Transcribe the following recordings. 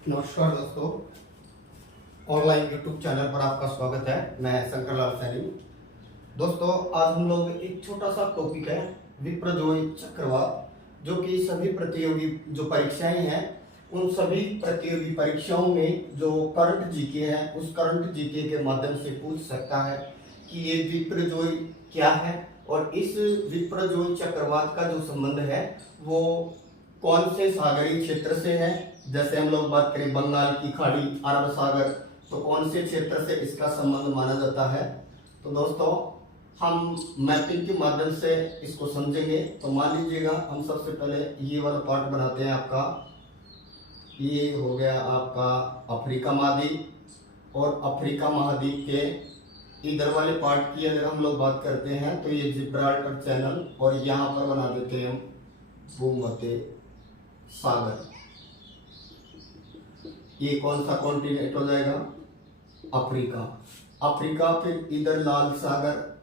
नमस्कार दोस्तों, online YouTube channel पर आपका स्वागत है। मैं शंकर लाल सैनी। दोस्तों, आज हम लोग एक छोटा सा टॉपिक है विप्रजोय चक्रवात, जो कि सभी प्रतियोगी जो परीक्षाएं हैं उन सभी प्रतियोगी परीक्षाओं में जो करंट जीके है उस करंट जीके के माध्यम से पूछ सकता है कि ये विप्रजोय क्या है और इस विप्रजोय चक्रवात का जो संबंध है वो कौन से सागरीय क्षेत्र से है। जैसे हम लोग बात करें बंगाल की खाड़ी, अरब सागर, तो कौन से क्षेत्र से इसका संबंध माना जाता है। तो दोस्तों, हम मैपिंग के माध्यम से इसको समझेंगे। तो मान लीजिएगा हम सबसे पहले ये वाला पार्ट बनाते हैं। आपका ये हो गया आपका अफ्रीका महाद्वीप, और अफ्रीका महाद्वीप के इधर वाले पार्ट की अगर हम लोग बात करते हैं तो ये जिब्राल्टर चैनल, और यहाँ पर बना देते हैं हम भूमध्य सागर। ये कौन सा कॉन्टिनेंट हो जाएगा? अफ्रीका। अफ्रीका, फिर इधर लाल सागर,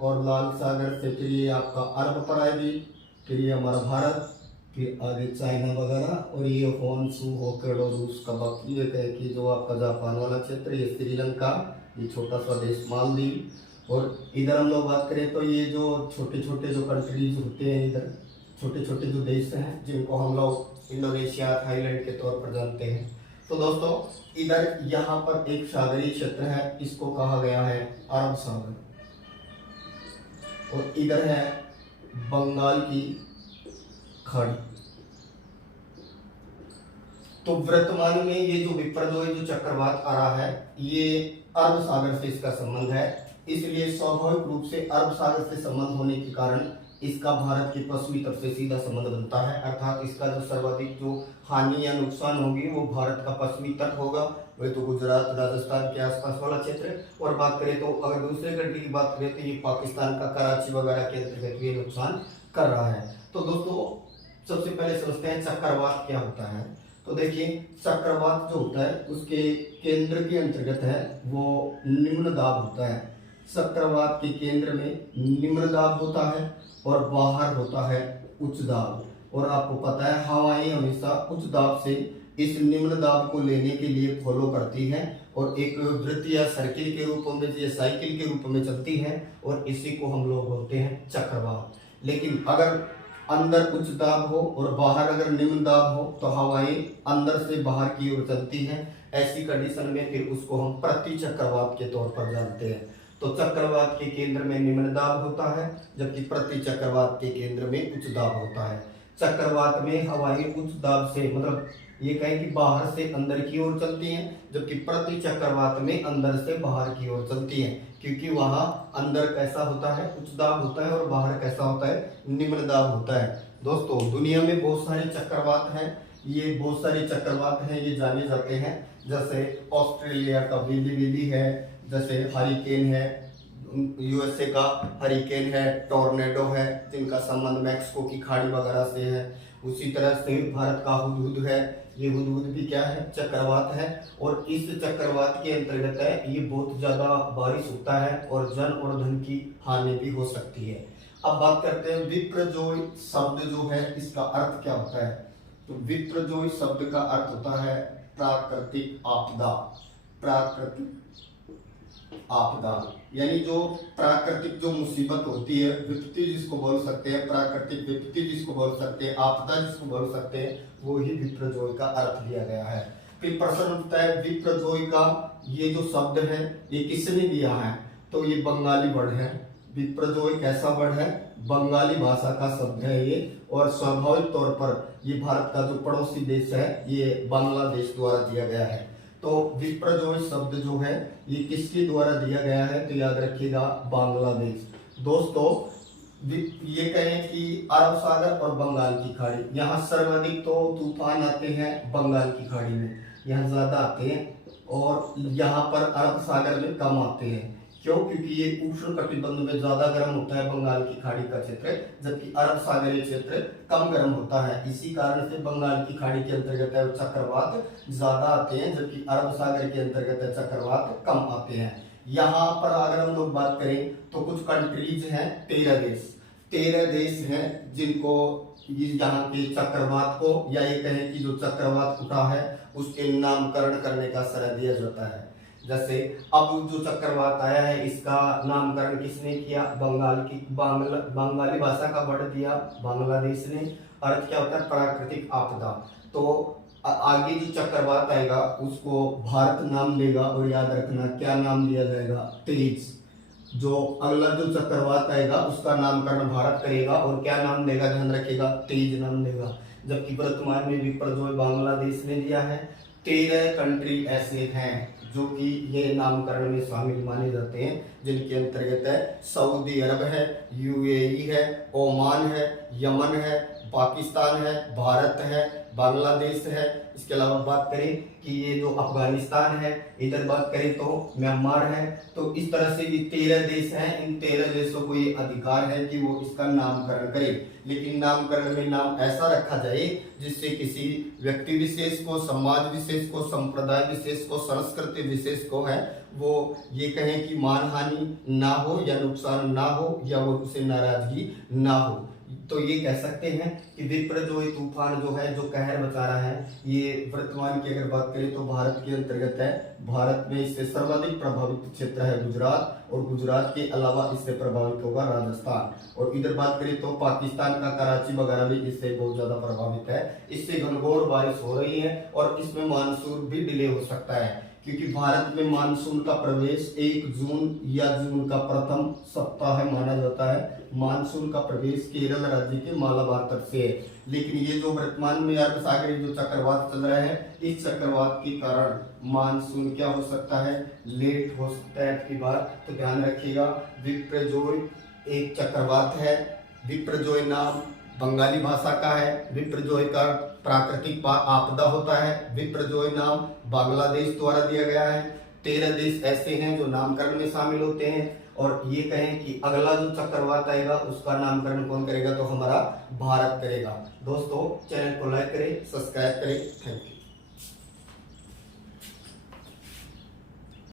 और लाल सागर से फिर ये आपका अरब प्रायद्वीप, फिर ये हमारा भारत, फिर आगे चाइना वगैरह, और ये होन्शू, होक्काइडो, रूस का बाकी ये कहे कि जो आपका जापान वाला क्षेत्र, ये श्रीलंका, ये छोटा सा देश मालदीव। और इधर हम लोग बात करें तो ये जो छोटे छोटे जो कंट्रीज होते हैं, इधर छोटे छोटे जो देश हैं जिनको हम लोग इंडोनेशिया, थाईलैंड के तौर पर जानते हैं। तो दोस्तों, इधर यहाँ पर एक सागरीय क्षेत्र है, इसको कहा गया है अरब सागर, और इधर है बंगाल की खाड़ी। तो वर्तमान में ये जो विपर्जोय जो चक्रवात आ रहा है ये अरब सागर से इसका संबंध है, इसलिए स्वाभाविक रूप से अरब सागर से संबंध होने के कारण इसका भारत के पश्चिमी तट से सीधा संबंध बनता है। अर्थात इसका जो सर्वाधिक जो हानि या नुकसान होगी वो भारत का पश्चिमी तट होगा, वही तो गुजरात, राजस्थान के आसपास वाला क्षेत्र। और बात करें तो अगर दूसरे कंट्री की बात करें तो ये पाकिस्तान का कराची वगैरह के अंतर्गत ये नुकसान कर रहा है। तो दोस्तों, सबसे पहले समझते हैं चक्रवात क्या होता है। तो देखिए, चक्रवात जो होता है उसके केंद्र के अंतर्गत है वो निम्न दाब होता है। चक्रवात के केंद्र में निम्न दाब होता है और बाहर होता है उच्च दाब। और आपको पता है हवाएं हमेशा उच्च दाब से इस निम्न दाब को लेने के लिए फॉलो करती हैं और एक वृत्त या सर्किल के रूप में या साइकिल के रूप में चलती हैं, और इसी को हम लोग बोलते हैं चक्रवात। लेकिन अगर अंदर उच्च दाब हो और बाहर अगर निम्न दाब हो तो हवाएं अंदर से बाहर की ओर चलती हैं। ऐसी कंडीशन में फिर उसको हम प्रति चक्रवात के तौर पर जानते हैं। तो चक्रवात के केंद्र में निम्न दाब होता है, जबकि प्रति चक्रवात के केंद्र में उच्च दाब होता है। चक्रवात में हवाएं उच्च दाब से, मतलब ये कहें कि बाहर से अंदर की ओर चलती हैं, जबकि प्रति चक्रवात में अंदर से बाहर की ओर चलती हैं, क्योंकि वहां अंदर कैसा होता है? उच्च दाब होता है, और बाहर कैसा होता है? निम्न दाब होता है। दोस्तों, दुनिया में बहुत सारे चक्रवात हैं, ये बहुत सारे चक्रवात हैं, ये जाने जाते हैं। जैसे ऑस्ट्रेलिया का विली विली है, जैसे हरिकेन है, यूएसए का हरिकेन है, टोर्नेडो है, जिनका संबंध मैक्सिको की खाड़ी वगैरह से है। उसी तरह से भारत का हुदहुद है, ये हुदहुद भी क्या है? चक्रवात है, और इस चक्रवात के अंतर्गत है ये बहुत ज्यादा बारिश होता है और जन और धन की हानि भी हो सकती है। अब बात करते हैं विप्रजोय शब्द जो है इसका अर्थ क्या होता है। तो विप्रजोय शब्द का अर्थ होता है प्राकृतिक आपदा। प्राकृतिक आपदा यानी जो प्राकृतिक जो मुसीबत होती है, विपत्ति जिसको बोल सकते हैं, प्राकृतिक विपत्ति जिसको बोल सकते हैं, आपदा जिसको बोल सकते हैं, वो ही विप्रजोय का अर्थ दिया गया है। फिर प्रश्न उठता है विप्रजोय का ये जो शब्द है ये किसने दिया है? तो ये बंगाली वर्ड है। विप्रजोय कैसा वर्ड है? बंगाली भाषा का शब्द है ये, और स्वाभाविक तौर पर ये भारत का जो पड़ोसी देश है ये बांग्लादेश द्वारा दिया गया है। तो विप्रजोय शब्द जो है ये किसके द्वारा दिया गया है? तो याद रखिएगा, बांग्लादेश। दोस्तों, ये कहें कि अरब सागर और बंगाल की खाड़ी, यहाँ सर्वाधिक तो तूफान आते हैं बंगाल की खाड़ी में, यहाँ ज्यादा आते हैं, और यहाँ पर अरब सागर में कम आते हैं। क्यों? क्योंकि ये उष्ण कटिबंध में ज्यादा गर्म होता है बंगाल की खाड़ी का क्षेत्र, जबकि अरब सागरीय क्षेत्र कम गर्म होता है। इसी कारण से बंगाल की खाड़ी के अंतर्गत है चक्रवात ज्यादा आते हैं, जबकि अरब सागर के अंतर्गत है चक्रवात कम आते हैं। यहाँ पर अगर हम लोग बात करें तो कुछ कंट्रीज हैं, 13 देश, 13 देश हैं जिनको यहाँ के चक्रवात को, या ये कहें कि जो चक्रवात उठा है उसके नामकरण करने का सलाह दिया जाता है। जैसे अब जो चक्रवात आया है इसका नामकरण किसने किया? बंगाली भाषा का वर्ड दिया बांग्लादेश ने। अर्थ क्या होता है? प्राकृतिक आपदा। तो आगे जो चक्रवात आएगा उसको भारत नाम देगा, और याद रखना क्या नाम दिया जाएगा? तेज। जो अगला जो चक्रवात आएगा उसका नामकरण भारत करेगा, और क्या नाम देगा? ध्यान रखिएगा, तेज नाम देगा। जबकि वर्तमान में विपर्जय बांग्लादेश ने दिया है। 13 कंट्री ऐसे हैं जो कि ये नामकरण में शामिल माने जाते हैं, जिनके अंतर्गत है सऊदी अरब है, यूएई है, ओमान है, यमन है, पाकिस्तान है, भारत है, बांग्लादेश है। इसके अलावा बात करें कि ये जो अफगानिस्तान है, इधर बात करें तो म्यांमार है। तो इस तरह से ये 13 देश हैं। इन 13 देशों को ये अधिकार है कि वो इसका नामकरण करें, लेकिन नामकरण में नाम ऐसा रखा जाए जिससे किसी व्यक्ति विशेष को, समाज विशेष को, संप्रदाय विशेष को, संस्कृति विशेष को है वो ये कहें कि मानहानि ना हो या नुकसान ना हो या वो उसे नाराजगी ना हो। तो ये कह सकते हैं कि विपर्जय तूफान जो है, जो कहर मचा रहा है, ये वर्तमान की अगर बात करें तो भारत के अंतर्गत है। भारत में इससे सर्वाधिक प्रभावित क्षेत्र है गुजरात, और गुजरात के अलावा इससे प्रभावित होगा राजस्थान। और इधर बात करें तो पाकिस्तान का कराची वगैरह भी इससे बहुत ज्यादा प्रभावित है। इससे घनघोर बारिश हो रही है और इसमें मानसून भी डिले हो सकता है, क्योंकि भारत में मानसून का प्रवेश 1 जून या जून का प्रथम सप्ताह माना जाता है। मानसून का प्रवेश केरल राज्य के मालाबार तट से है। लेकिन ये जो वर्तमान में अरब सागरीय जो चक्रवात चल रहा है, इस चक्रवात के कारण मानसून क्या हो सकता है? लेट हो सकता है की बात। तो ध्यान रखिएगा, विपर्जय एक चक्रवात है। विपर्जय नाम बंगाली भाषा का है। विपर्जय का प्राकृतिक आपदा होता है। विपर्जय नाम बांग्लादेश द्वारा दिया गया है। 13 देश ऐसे हैं जो नामकरण में शामिल होते हैं, और ये कहें कि अगला जो चक्रवात आएगा उसका नामकरण कौन करेगा? तो हमारा भारत करेगा। दोस्तों, चैनल को लाइक करें, सब्सक्राइब करें।